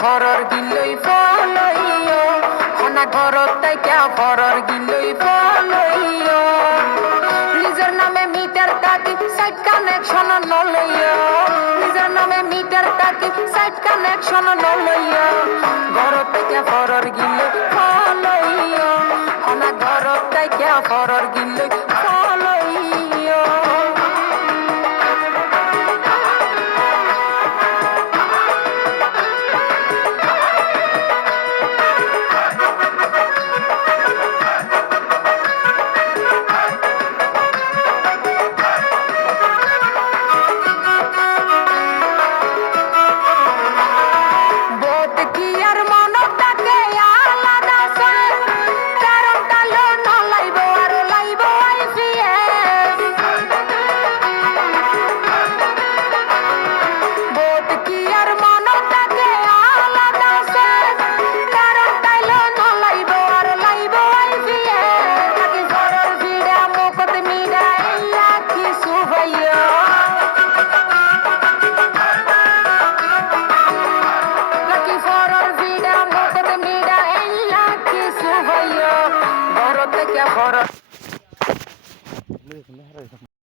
ফরর গিলই ফলইও হনা ঘরত থেকে ফরর গিলই ফলইও নিজের নামে মিটার টাকি সাইট কানেকশন নলইও নিজের নামে মিটার টাকি সাইট কানেকশন নলইও ঘরত থেকে ফরর গিলই ফলইও হনা ঘরত থেকে ফরর গিলই ফলইও ঘর থেকে ঘর